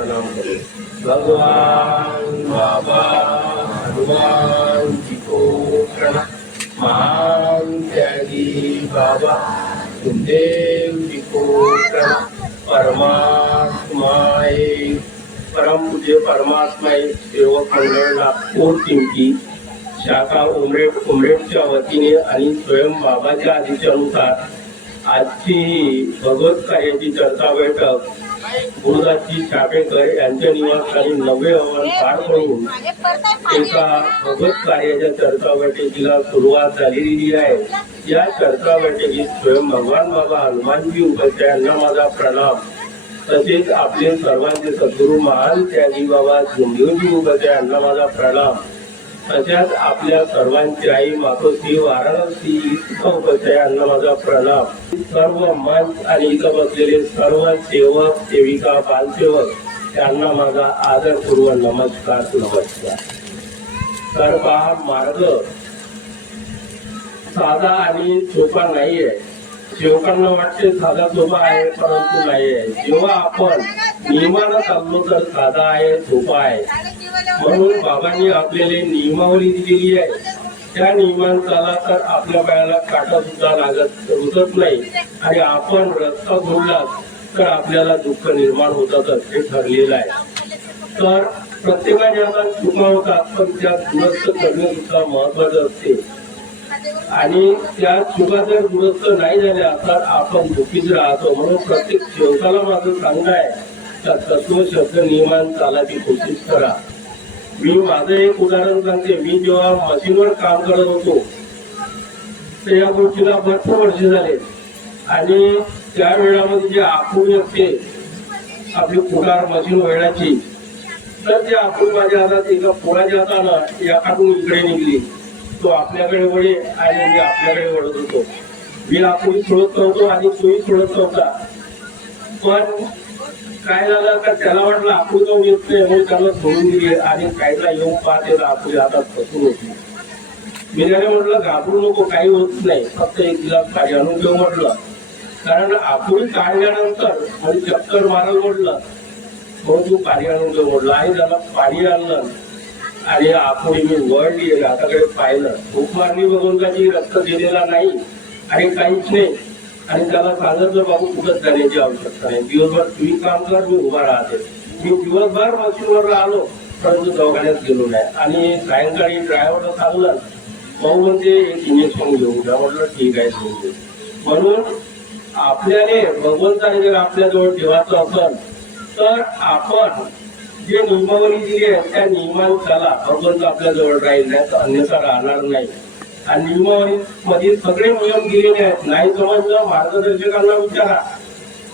प्रणाम करो। भगवान बाबा हनुमान जी को प्रणाम। महान त्यागी बाबा सुखदेव जी को प्रणाम। परमात्माए परम पूज्य परमात्मा सेवक मंडळ नागपूर टीमची शाखा उमरेडच्या वतीने आणि स्वयं बाबाच्या आदेशानुसार आजची भगवत कार्याची चर्चा बैठक गुरुदासजी चापेकर यांच्या निवासस्थानी 90 हवन पार करून एका भगवत कार्याच्या चर्चा बैठकीला सुरुवात झालेली आहे। या चर्चा बैठकीत स्वयं भगवान बाबा हनुमानजी उपस्थित यांना माझा प्रणाम, तसेच आपले सर्वांचे सद्गुरू महान त्यागी बाबा झुंबेजी उपस्थित यांना माझा प्रणाम, तसेच आपल्या सर्वांची आई मातोश्री वाराणसी उपस्थित यांना माझा प्रणाम। सर्व मंच आणि इथं बसलेले सर्व सेवक सेविका बालसेवक यांना माझा आदरपूर्वक नमस्कार। तर हा मार्ग साधा आणि सोपा नाहीये। सेवकांना वाटते साधा सोपा आहे, परंतु नाहीये। जेव्हा आपण नियमानं चाललो तर साधा आहे, सोपा आहे। म्हणून बाबांनी आपल्याला नियमावली दिलेली आहे। त्या नियमानं चाला तर आपल्या पायाला काटा सुद्धा रुजत नाही आणि आपण रस्ता सोडला तर आपल्याला दुःख निर्माण होतातच, हे ठरलेलं आहे। तर प्रत्येकाने आपण चुका होतात, पण त्या दुरुस्त करणे सुद्धा महत्वाचं असते आणि त्या चुका जर दुरुस्त नाही झाल्या तर आपण दुःखीच राहतो। म्हणून प्रत्येक सेवकाला माझं सांगणं आहे तर तत्व शब्द नियमान चालायची कोशिश करा। मी माझं एक उदाहरण सांगते। मी जेव्हा मशीनवर काम करत होतो तर या गोष्टीला भरपूर वर्ष झाले आणि त्या वेळामध्ये जे आखूड असते आपली पुकार मशीन वेळाची, तर ते आखूड माझ्या हातात एका पोळाच्या हातानं याकडून इकडे निघली, तो आपल्याकडे वळे आणि मी आपल्याकडे वळत होतो। मी आखूड सोडत नव्हतो आणि तोही सोडत नव्हता, पण काय झालं का त्याला वाटलं आखूड जाऊन येत नाही म्हणून त्याला सोडून दिली आणि काहीला येऊन पाहते आखूड हातात फसून होती। मी त्याने म्हटलं घाबरू नको, काही होत नाही, फक्त एक गिलास पाणी आणून घेऊ म्हटलं, कारण आखूड काढल्यानंतर म्हणजे चक्कर मारायला म्हटलं म्हणून तू पाणी आणून घेऊ म्हटलं आणि त्याला पाणी आणलं आणि आखोडी मी वळली, हाताकडे पाहिलं, भूक मारली बघून काही रक्त दिलेला नाही आणि काहीच नाही आणि त्याला सांगितलं बाबू कुठंच जाण्याची आवश्यकता नाही, दिवसभर तुम्ही काम कर, मी उभा राहते। मी दिवसभर मशीनवर आलो परंतु दवाखान्यात गेलो नाही आणि सायंकाळी ड्रायव्हरला सांगलं, भाऊ म्हणजे एक इंजेक्शन घेऊन द्या, म्हटलं ठीक आहे घेऊन दे। म्हणून आपल्याने भगवंताने जर आपल्याजवळ ठेवायचं असेल तर आपण जे नियमावली दिली आहे त्या नियमानुसार भगवंत आपल्या जवळ राहील, नाही तर अन्यथा राहणार नाही। आणि नियमावली मध्ये सगळे नियम दिलेले आहेत। नाही समजलं मार्गदर्शकांना विचारा,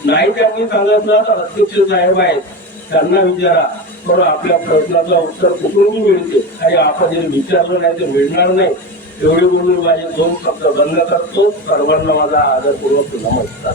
नाही त्यांनी सांगितलं तर अध्यक्ष साहेब आहेत त्यांना विचारा, पण आपल्या प्रश्नाचं उत्तर कुठूनही मिळते आणि आपण जर विचारलं नाही तर मिळणार नाही। एवढे बोलून माझे 2 शब्द बंद करतो। सर्वांना माझा आदरपूर्वक नमस्कार।